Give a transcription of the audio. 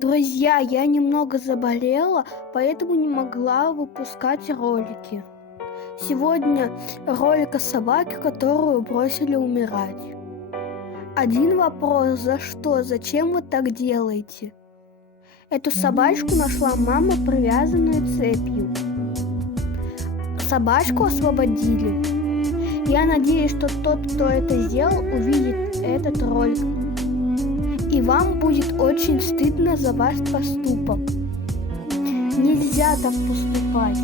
Друзья, я немного заболела, поэтому не могла выпускать ролики. Сегодня ролик о собаке, которую бросили умирать. Один вопрос: за что? Зачем вы так делаете? Эту собачку нашла мама, привязанную цепью. Собачку освободили. Я надеюсь, что тот, кто это сделал, увидит этот ролик. И вам будет очень стыдно за ваш поступок. Нельзя так поступать.